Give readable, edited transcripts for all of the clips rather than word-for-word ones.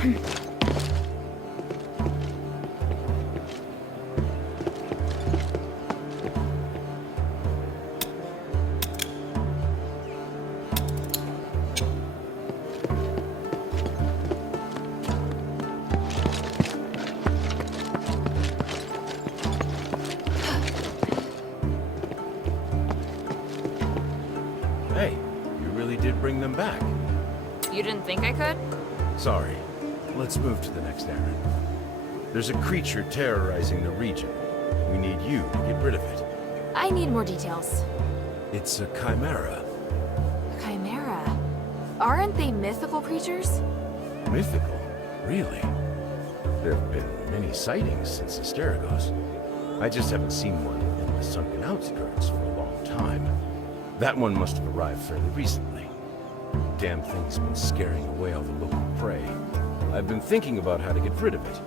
Hey, you really did bring them back. You didn't think I could? Sorry. Let's move to the next errand. There's a creature terrorizing the region. We need you to get rid of it. I need more details. It's a chimera. A chimera? Aren't they mythical creatures? Mythical? Really? There have been many sightings since Asterigos. I just haven't seen one in the sunken outskirts for a long time. That one must have arrived fairly recently. Damn thing's been scaring away all the local prey. I've been thinking about how to get rid of it.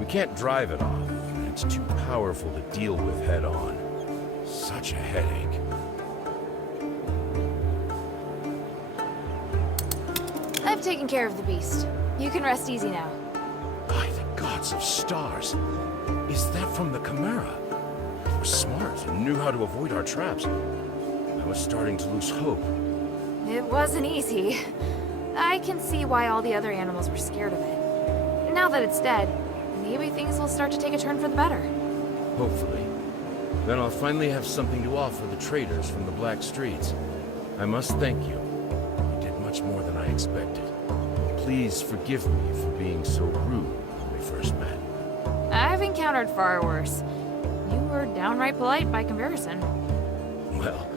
We can't drive it off. It's too powerful to deal with head on. Such a headache. I've taken care of the beast. You can rest easy now. By the gods of stars! Is that from the Chimera? It was smart and knew how to avoid our traps. I was starting to lose hope. It wasn't easy. I can see why all the other animals were scared of it. Now that it's dead, maybe things will start to take a turn for the better. Hopefully. Then I'll finally have something to offer the traders from the Black Streets. I must thank you. You did much more than I expected. Please forgive me for being so rude when we first met. I've encountered far worse. You were downright polite by comparison. Well,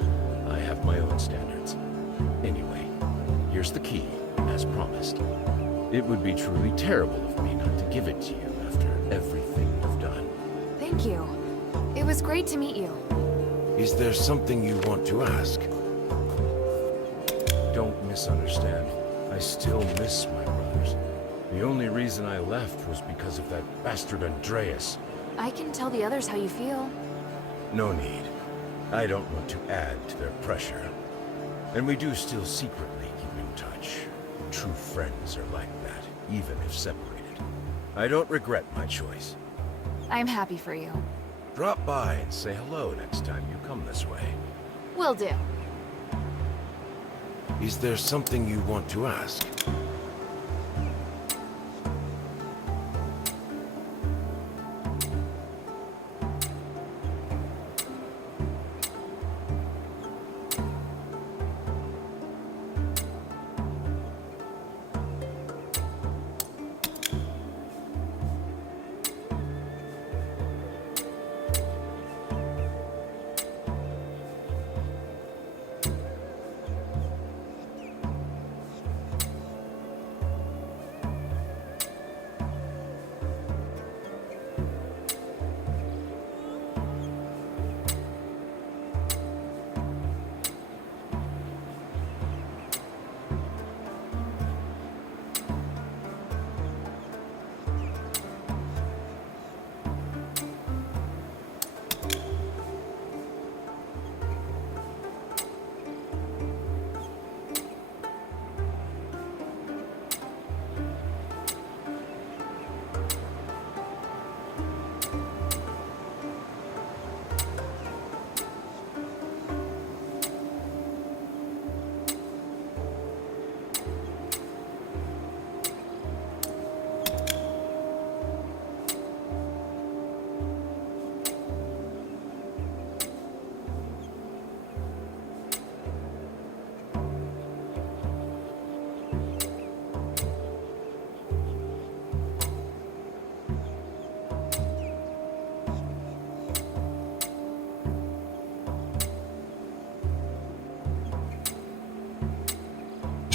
I have my own standards. Anyway, here's the key, as promised. It would be truly terrible of me not to give it to you after everything you've done. Thank you. It was great to meet you. Is there something you want to ask? Don't misunderstand. I still miss my brothers. The only reason I left was because of that bastard Andreas. I can tell the others how you feel. No need. I don't want to add to their pressure. And we do still secretly keep in touch. True friends are like that, even if separated. I don't regret my choice. I'm happy for you. Drop by and say hello next time you come this way. Will do. Is there something you want to ask?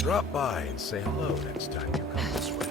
Drop by and say hello next time you come this way.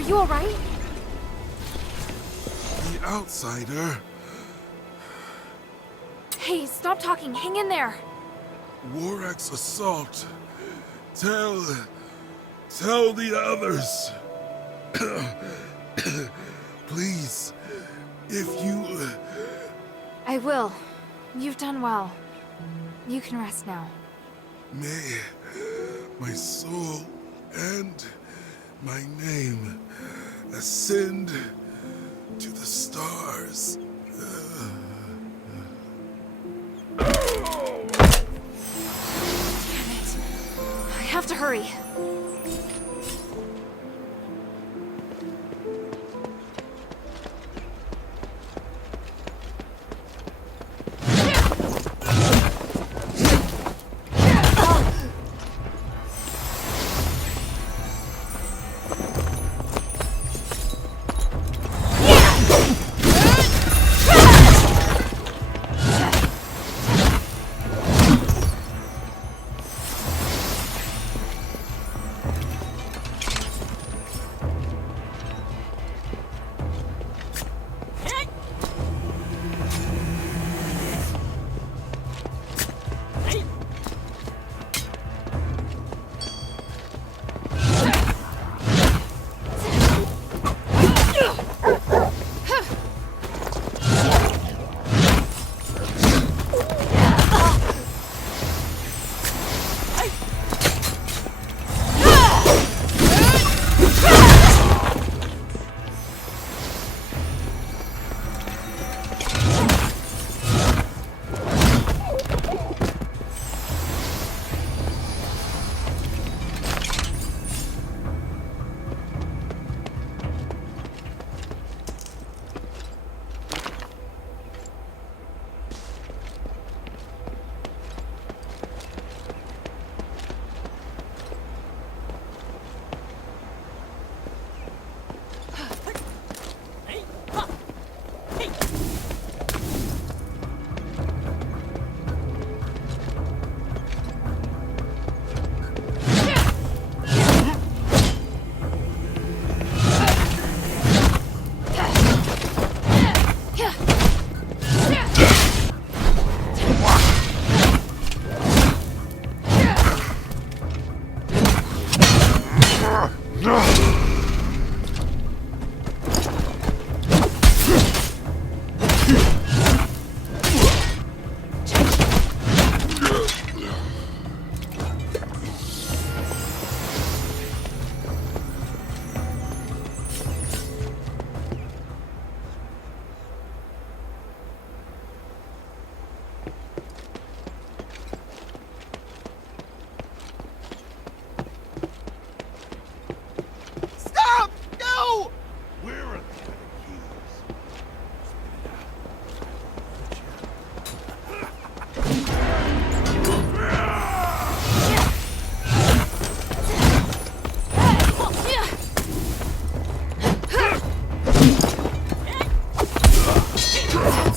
Are you alright? The outsider. Hey, stop talking. Hang in there. Warak's assault. Tell the others. Please, if you... I will. You've done well. You can rest now. May my soul and my name ascend to the stars. Damn it. I have to hurry.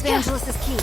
Angelus's key.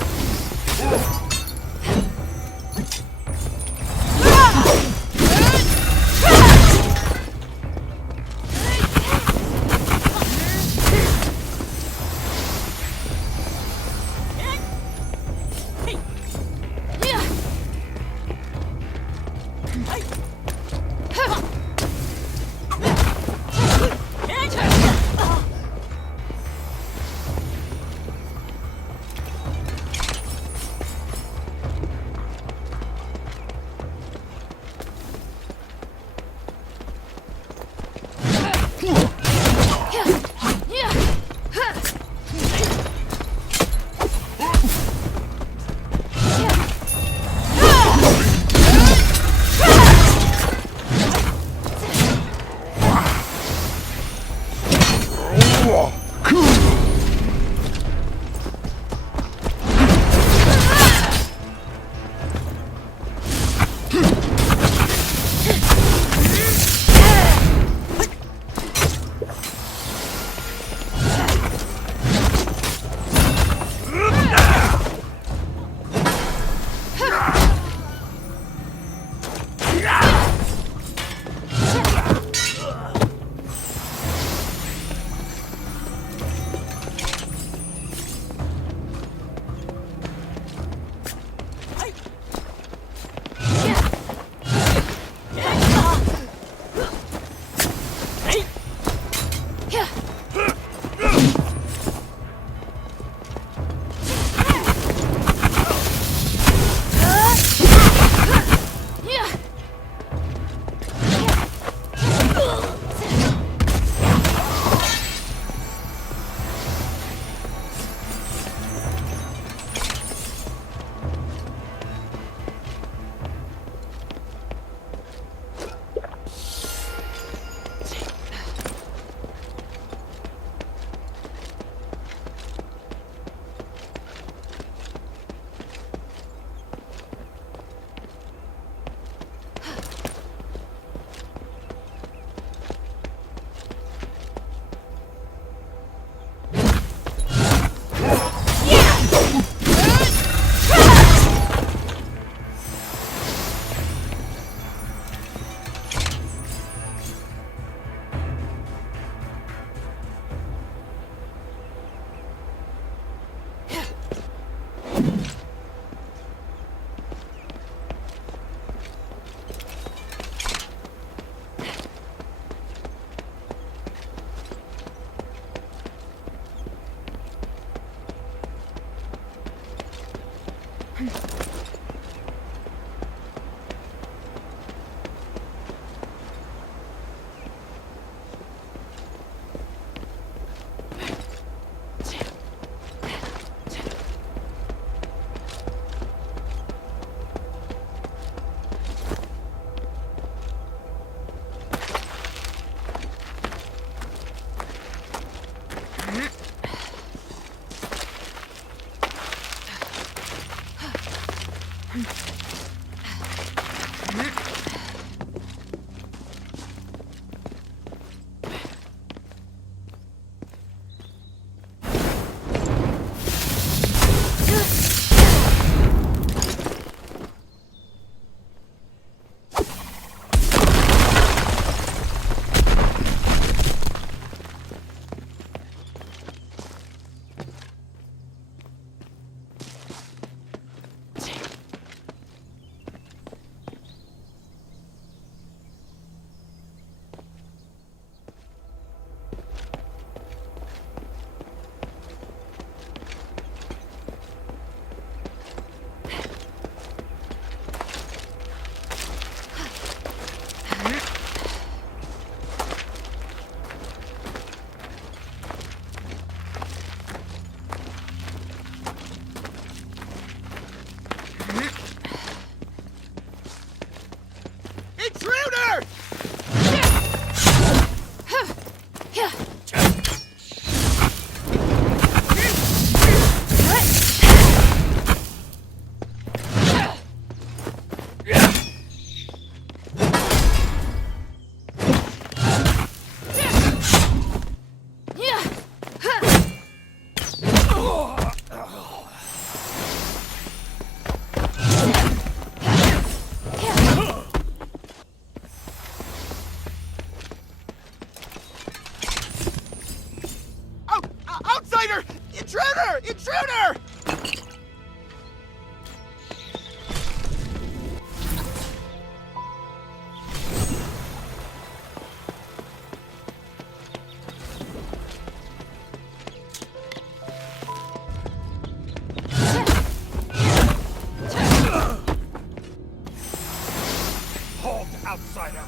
outsider,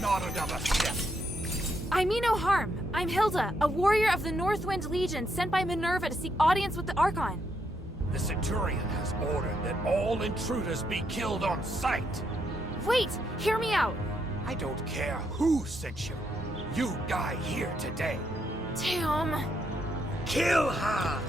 not another step. I mean no harm. I'm Hilda, a warrior of the Northwind Legion sent by Minerva to seek audience with the Archon. The Centurion has ordered that all intruders be killed on sight. Wait, hear me out. I don't care who sent you. You die here today. Damn. Kill her!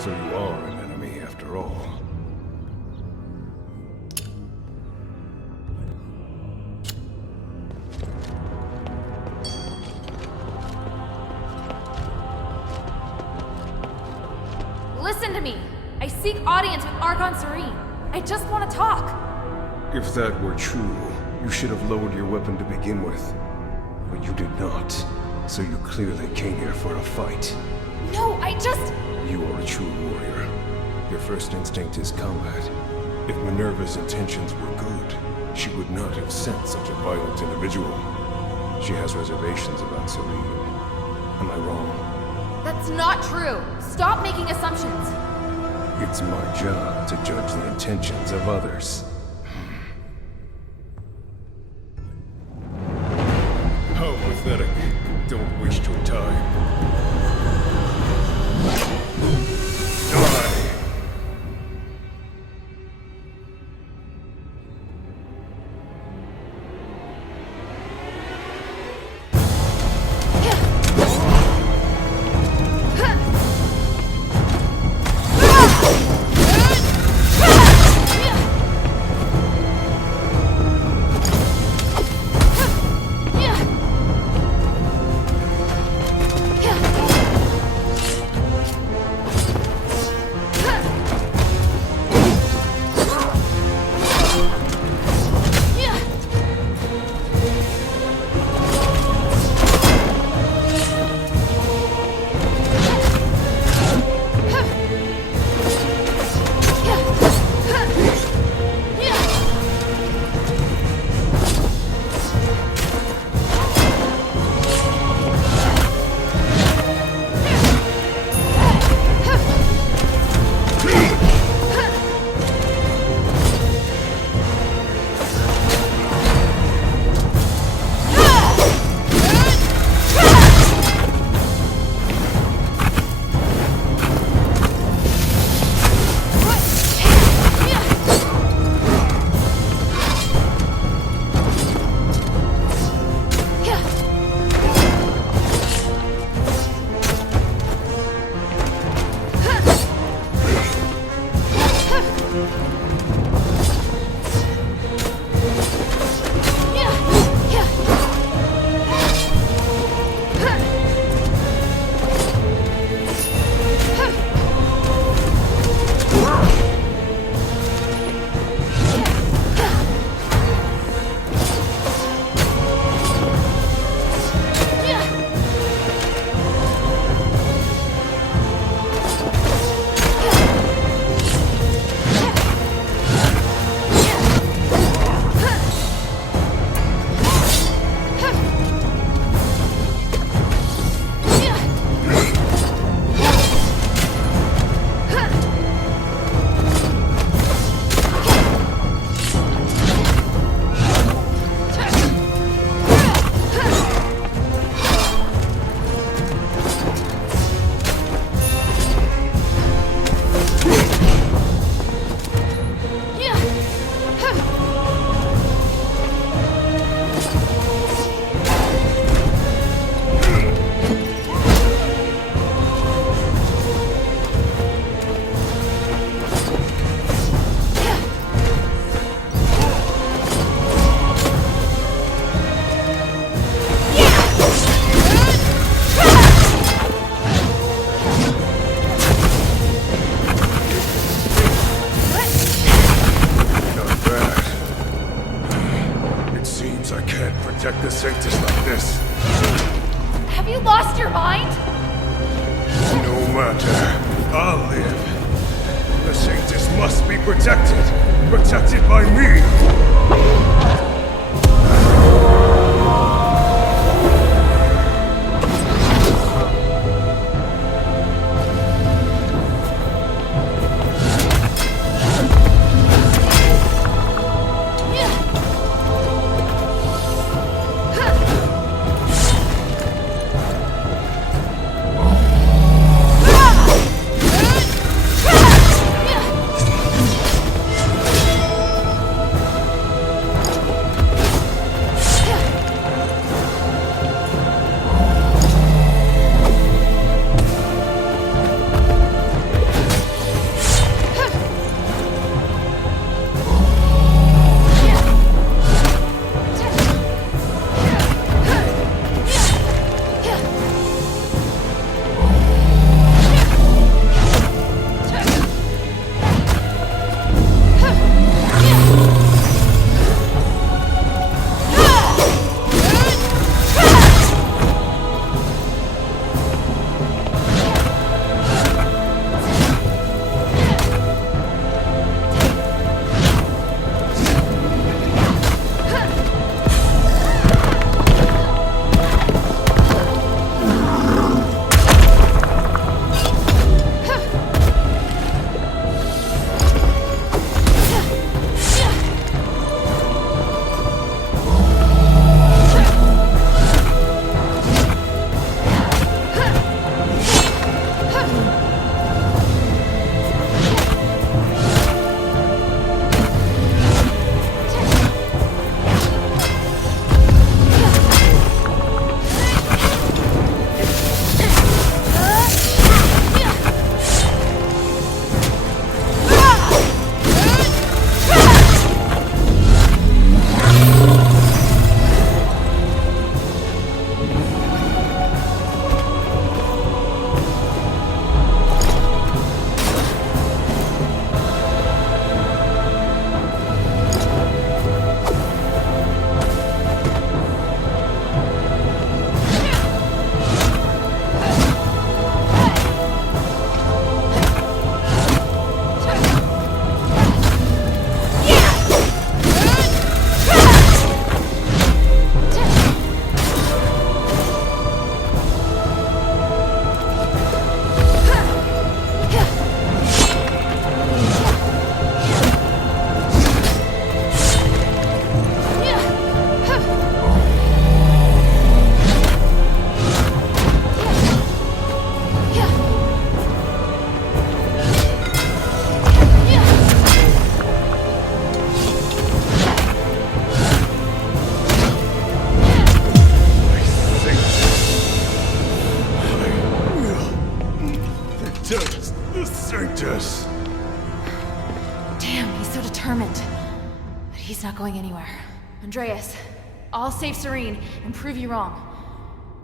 So you are an enemy after all. Listen to me. I seek audience with Archon Serene. I just want to talk. If that were true, you should have lowered your weapon to begin with. But you did not. So you clearly came here for a fight. No, I just... You are a true warrior. Your first instinct is combat. If Minerva's intentions were good, she would not have sent such a violent individual. She has reservations about Serene. Am I wrong? That's not true. Stop making assumptions. It's my job to judge the intentions of others. How pathetic. Don't waste your time. Die! protect the Sanctus like this. Have you lost your mind? No matter. I'll live. The Sanctus must be protected. Protected by me. determined. But he's not going anywhere. Andreas, I'll save Serene and prove you wrong.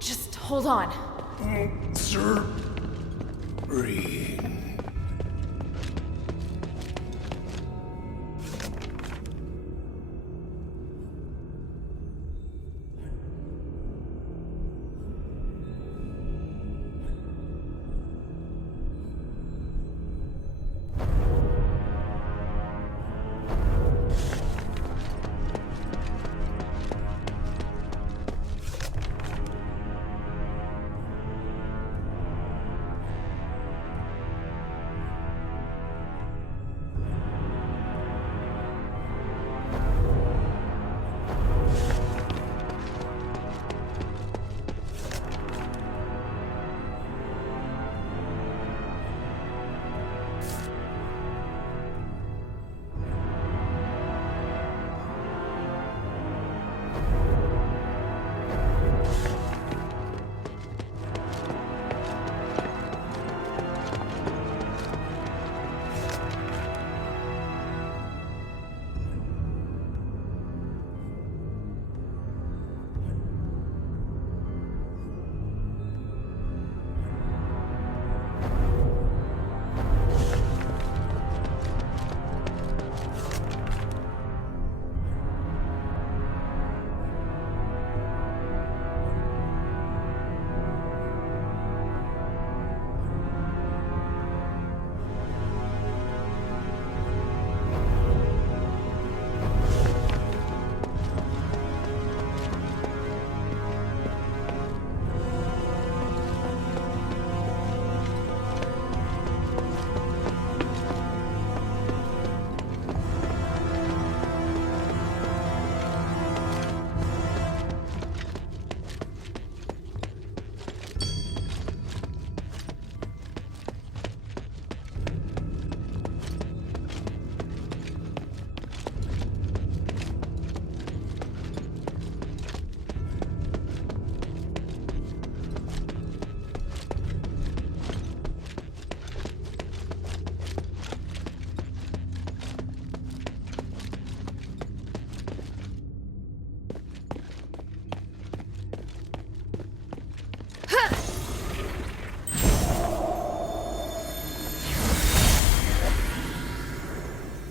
Just hold on. Sir.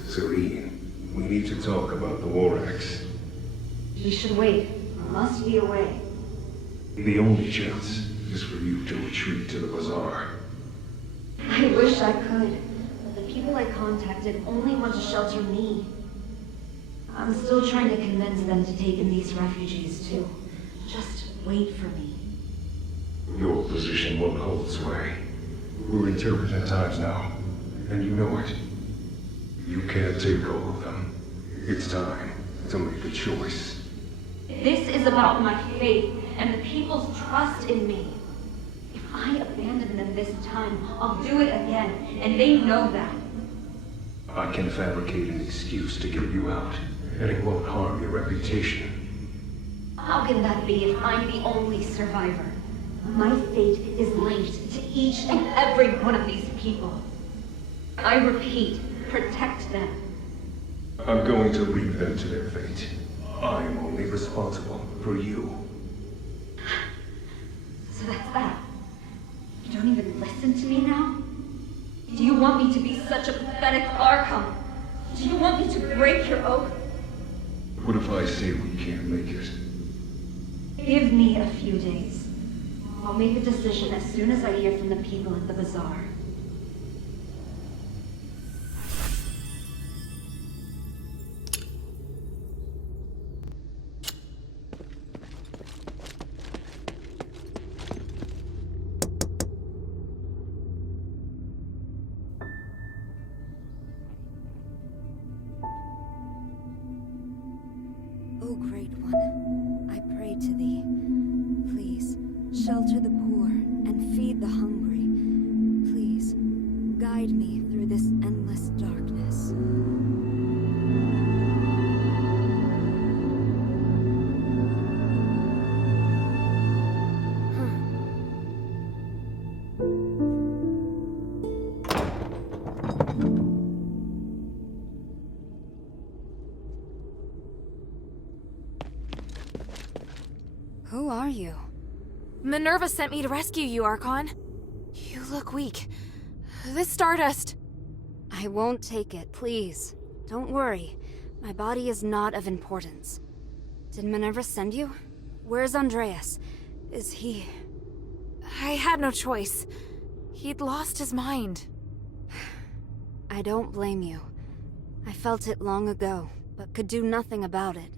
Serene, we need to talk about the Warax. We should wait. There must be a way. The only chance is for you to retreat to the bazaar. I wish I could, but the people I contacted only want to shelter me. I'm still trying to convince them to take in these refugees, too. Just wait for me. Your position won't hold sway. We're in turbulent times now, and you know it. You can't take all of them. It's time to make a choice. This is about my faith and the people's trust in me. If I abandon them this time, I'll do it again, and they know that. I can fabricate an excuse to get you out, and it won't harm your reputation. How can that be if I'm the only survivor? My fate is linked to each and every one of these people. I repeat, protect them. I'm going to leave them to their fate. I'm only responsible for you. So that's that. You don't even listen to me now? Do you want me to be such a pathetic Archon? Do you want me to break your oath? What if I say we can't make it? Give me a few days. I'll make a decision as soon as I hear from the people at the bazaar. O Great One, I pray to thee. Please, shelter the poor and feed the hungry. Please, guide me through this endless darkness. Who are you? Minerva sent me to rescue you, Archon. You look weak. This stardust... I won't take it, please. Don't worry. My body is not of importance. Did Minerva send you? Where's Andreas? Is he... I had no choice. He'd lost his mind. I don't blame you. I felt it long ago, but could do nothing about it.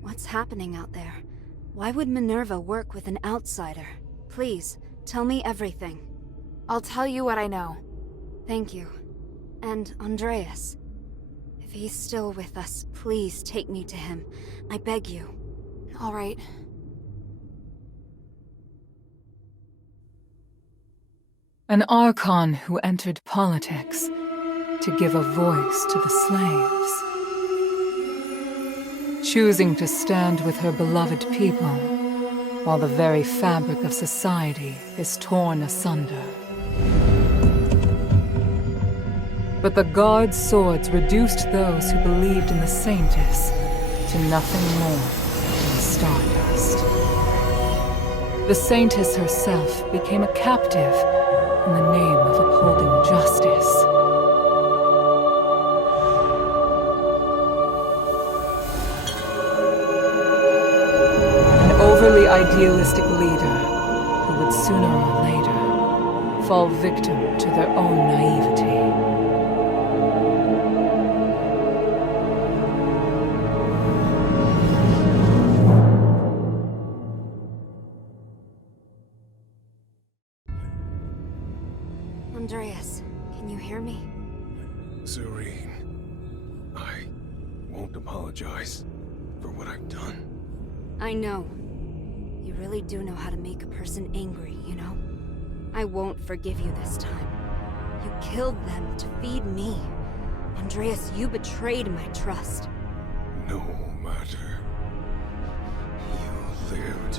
What's happening out there? Why would Minerva work with an outsider? Please, tell me everything. I'll tell you what I know. Thank you. And Andreas. If he's still with us, please take me to him. I beg you. All right. An Archon who entered politics to give a voice to the slaves. Choosing to stand with her beloved people while the very fabric of society is torn asunder. But the Guard's swords reduced those who believed in the Saintess to nothing more than stardust. The Saintess herself became a captive in the name of upholding justice. An overly idealistic leader who would sooner or later fall victim to their own naivety. Andreas, can you hear me? Serene, I won't apologize for what I've done. I know. You really do know how to make a person angry, you know? I won't forgive you this time. You killed them to feed me. Andreas, you betrayed my trust. No matter. You lived.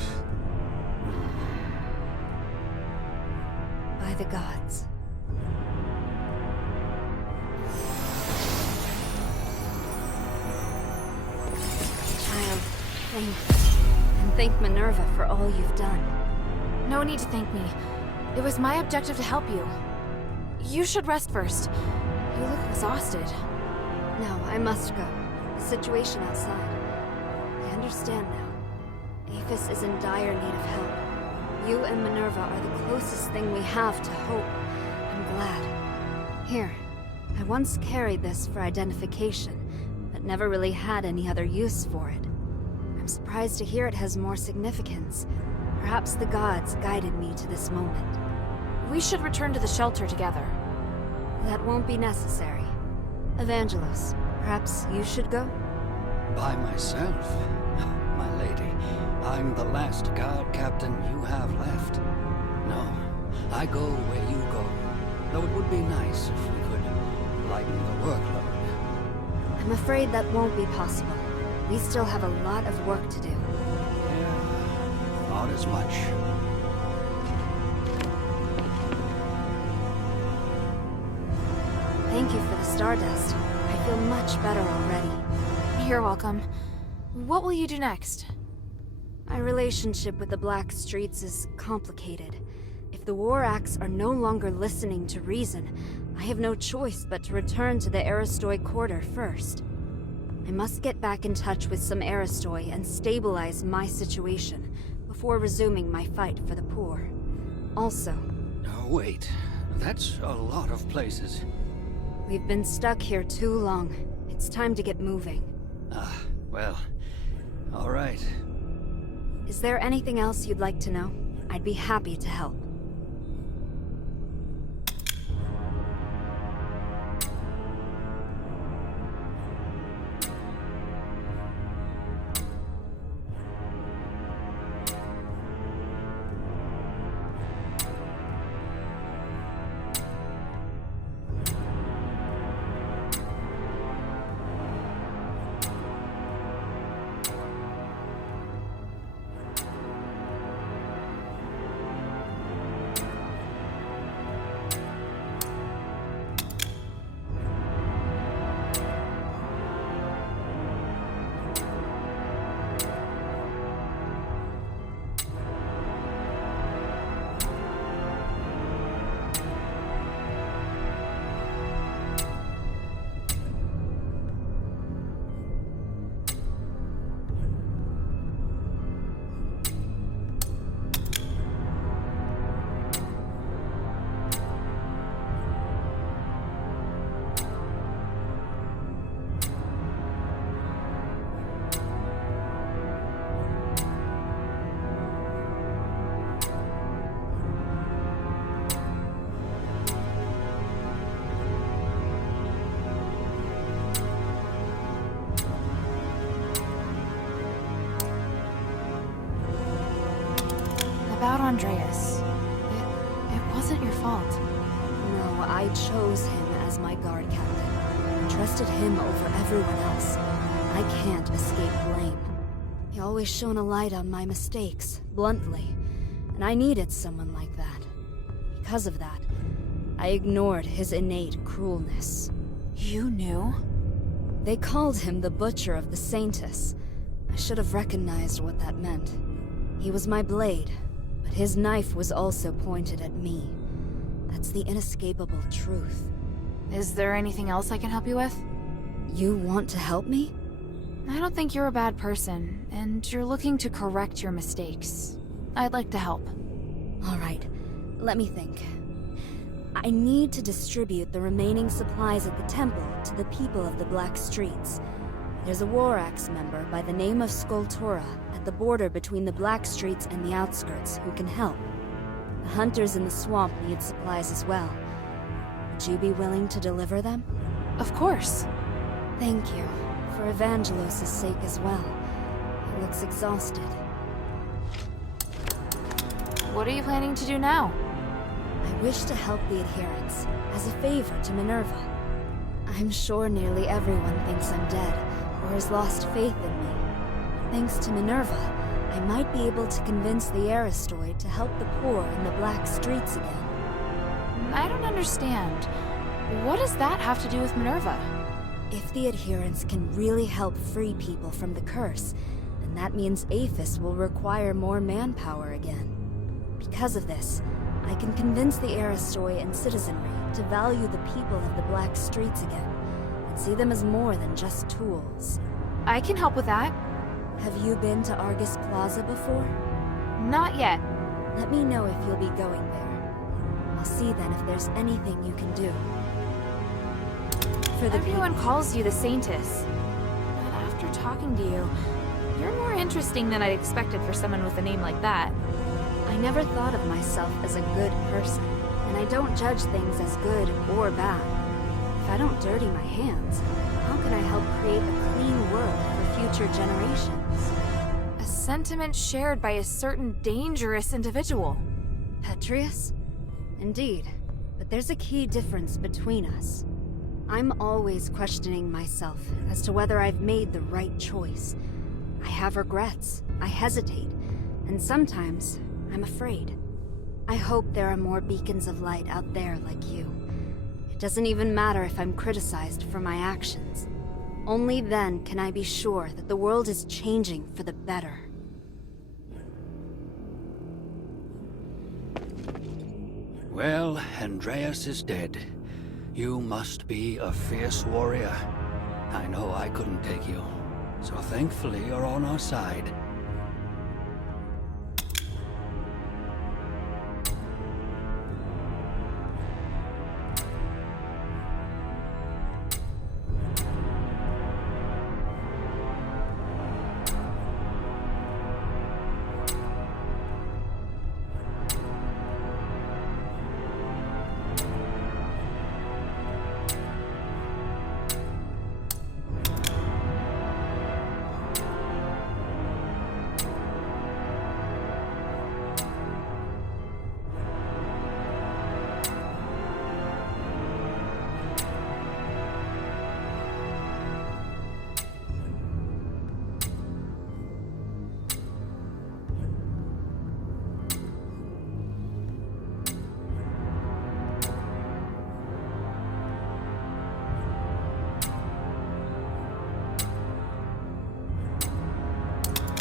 By the gods. Child, thanks. And thank Minerva for all you've done. No need to thank me. It was my objective to help you. You should rest first. You look exhausted. No, I must go. The situation outside. I understand now. Aphis is in dire need of help. You and Minerva are the closest thing we have to hope. I'm glad. Here, I once carried this for identification, but never really had any other use for it. I'm surprised to hear it has more significance. Perhaps the gods guided me to this moment. We should return to the shelter together. That won't be necessary. Evangelos, perhaps you should go? By myself? My lady, I'm the last guard captain you have left. No, I go where you go. Though it would be nice if we could lighten the workload. I'm afraid that won't be possible. We still have a lot of work to do. Yeah, thought as much. Thank you for the stardust. I feel much better already. You're welcome. What will you do next? My relationship with the Black Streets is complicated. If the War Acts are no longer listening to reason, I have no choice but to return to the Aristoi Quarter first. I must get back in touch with some Aristoi and stabilize my situation before resuming my fight for the poor. Also... Oh, wait. That's a lot of places. We've been stuck here too long. It's time to get moving. Well, all right. Is there anything else you'd like to know? I'd be happy to help. Andreas. It wasn't your fault. No, I chose him as my guard captain. I trusted him over everyone else. I can't escape blame. He always shone a light on my mistakes, bluntly, and I needed someone like that. Because of that, I ignored his innate cruelness. You knew? They called him the Butcher of the Saintus. I should have recognized what that meant. He was my blade, but his knife was also pointed at me. That's the inescapable truth. Is there anything else I can help you with? You want to help me? I don't think you're a bad person, and you're looking to correct your mistakes. I'd like to help. All right, let me think. I need to distribute the remaining supplies at the temple to the people of the Black Streets. There's a War Axe member by the name of Skultura at the border between the Black Streets and the outskirts who can help. The hunters in the swamp need supplies as well. Would you be willing to deliver them? Of course. Thank you. For Evangelos' sake as well. He looks exhausted. What are you planning to do now? I wish to help the adherents, as a favor to Minerva. I'm sure nearly everyone thinks I'm dead, or has lost faith in me. Thanks to Minerva, I might be able to convince the Aristoid to help the poor in the Black Streets again. I don't understand. What does that have to do with Minerva? If the adherents can really help free people from the curse, then that means Aphis will require more manpower again. Because of this, I can convince the Aristoi and citizenry to value the people of the Black Streets again, and see them as more than just tools. I can help with that. Have you been to Argus Plaza before? Not yet. Let me know if you'll be going there. I'll see then if there's anything you can do. For the Everyone calls you the Saintess. But after talking to you, you're more interesting than I'd expected for someone with a name like that. I never thought of myself as a good person, and I don't judge things as good or bad. If I don't dirty my hands, how can I help create a clean world for future generations? A sentiment shared by a certain dangerous individual. Petrius? Indeed, but there's a key difference between us. I'm always questioning myself as to whether I've made the right choice. I have regrets, I hesitate, and sometimes I'm afraid. I hope there are more beacons of light out there like you. It doesn't even matter if I'm criticized for my actions. Only then can I be sure that the world is changing for the better. Well, Andreas is dead. You must be a fierce warrior. I know I couldn't take you, so thankfully you're on our side.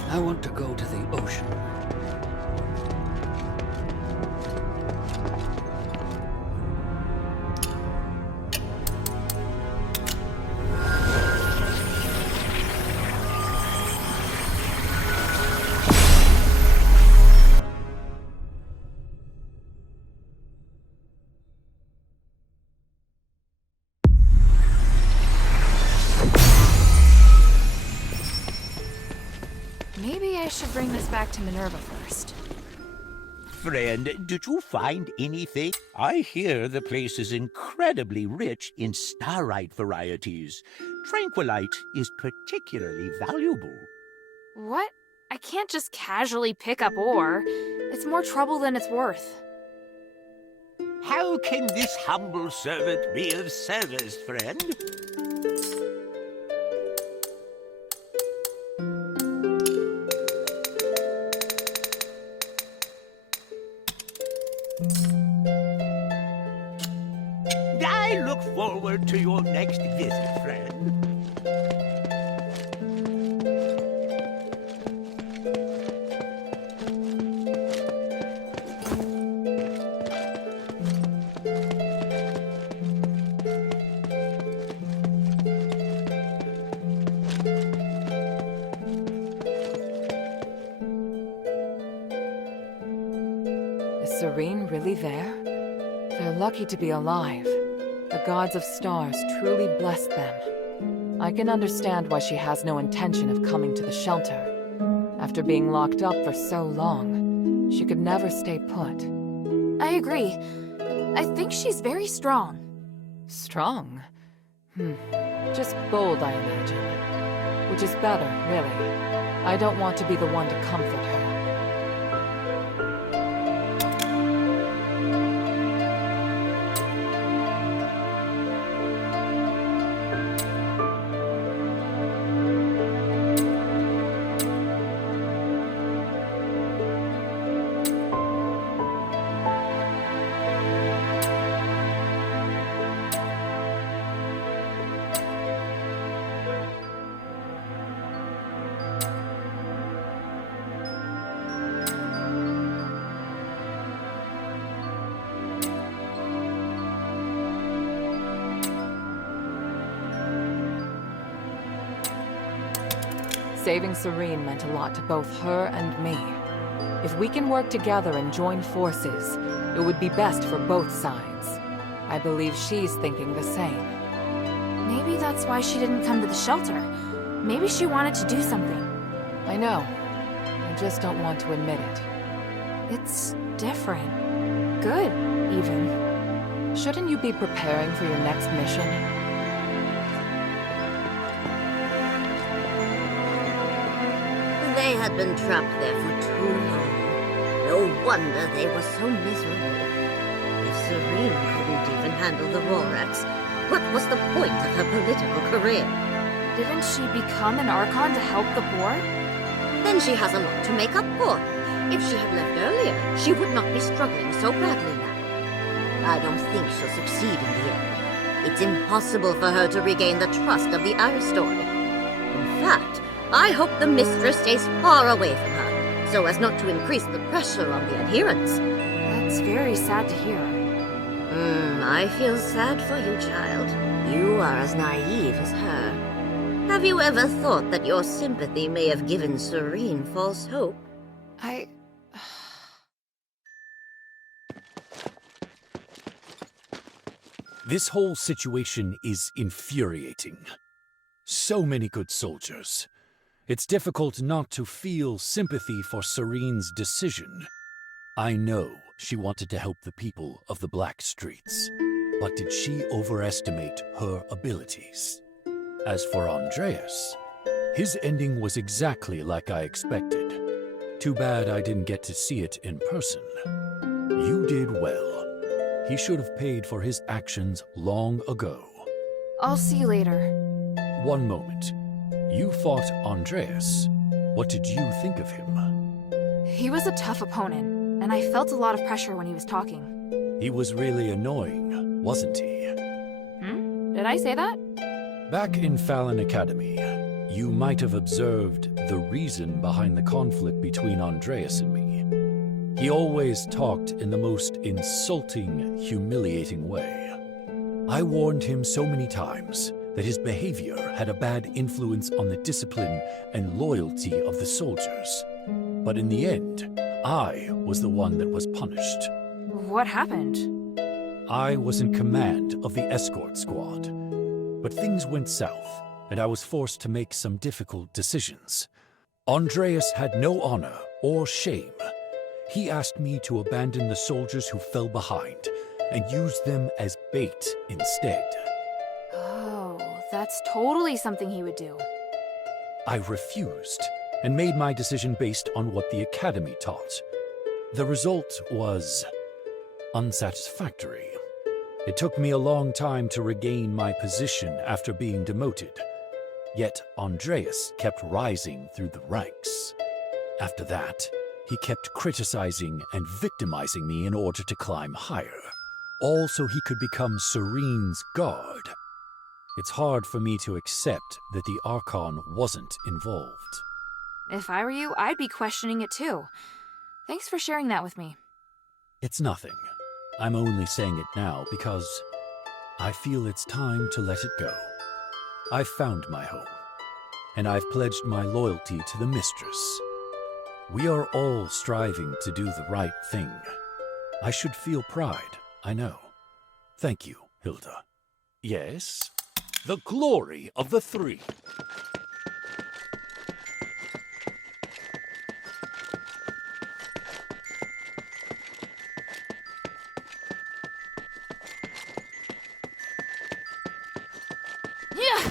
I want to go to the ocean. Maybe I should bring this back to Minerva first. Friend, did you find anything? I hear the place is incredibly rich in starite varieties. Tranquilite is particularly valuable. What I can't just casually pick up ore. It's more trouble than it's worth. How can this humble servant be of service, friend? I look forward to your next visit, friend. Is Serene really there? They're lucky to be alive. The gods of stars truly blessed them. I can understand why she has no intention of coming to the shelter. After being locked up for so long, she could never stay put. I agree. I think she's very strong. Strong? Just bold, I imagine. Which is better, really. I don't want to be the one to comfort her. Saving Serene meant a lot to both her and me. If we can work together and join forces, it would be best for both sides. I believe she's thinking the same. Maybe that's why she didn't come to the shelter. Maybe she wanted to do something. I know. I just don't want to admit it. It's different. Good, even. Shouldn't you be preparing for your next mission? They had been trapped there for too long. No wonder they were so miserable. If Serene couldn't even handle the Rorax, what was the point of her political career? Didn't she become an Archon to help the poor? Then she has a lot to make up for. If she had left earlier, she would not be struggling so badly now. I don't think she'll succeed in the end. It's impossible for her to regain the trust of the Aristoid. In fact, I hope the mistress stays far away from her, so as not to increase the pressure on the adherents. That's very sad to hear. I feel sad for you, child. You are as naive as her. Have you ever thought that your sympathy may have given Serene false hope? This whole situation is infuriating. So many good soldiers. It's difficult not to feel sympathy for Serene's decision. I know she wanted to help the people of the Black Streets, but did she overestimate her abilities? As for Andreas, his ending was exactly like I expected. Too bad I didn't get to see it in person. You did well. He should have paid for his actions long ago. I'll see you later. One moment. You fought Andreas. What did you think of him? He was a tough opponent, and I felt a lot of pressure when he was talking. He was really annoying, wasn't he? Did I say that? Back in Fallon Academy, you might have observed the reason behind the conflict between Andreas and me. He always talked in the most insulting, humiliating way. I warned him so many times that his behavior had a bad influence on the discipline and loyalty of the soldiers. But in the end, I was the one that was punished. What happened? I was in command of the escort squad. But things went south, and I was forced to make some difficult decisions. Andreas had no honor or shame. He asked me to abandon the soldiers who fell behind and use them as bait instead. That's totally something he would do. I refused. and made my decision based on what the Academy taught. The result was unsatisfactory. It took me a long time to regain my position after being demoted. Yet Andreas kept rising through the ranks. After that, he kept criticizing and victimizing me in order to climb higher, all so he could become Serene's guard. It's hard for me to accept that the Archon wasn't involved. If I were you, I'd be questioning it too. Thanks for sharing that with me. It's nothing. I'm only saying it now because I feel it's time to let it go. I've found my home, and I've pledged my loyalty to the Mistress. We are all striving to do the right thing. I should feel pride, I know. Thank you, Hilda. Yes? The glory of the three. Yeah!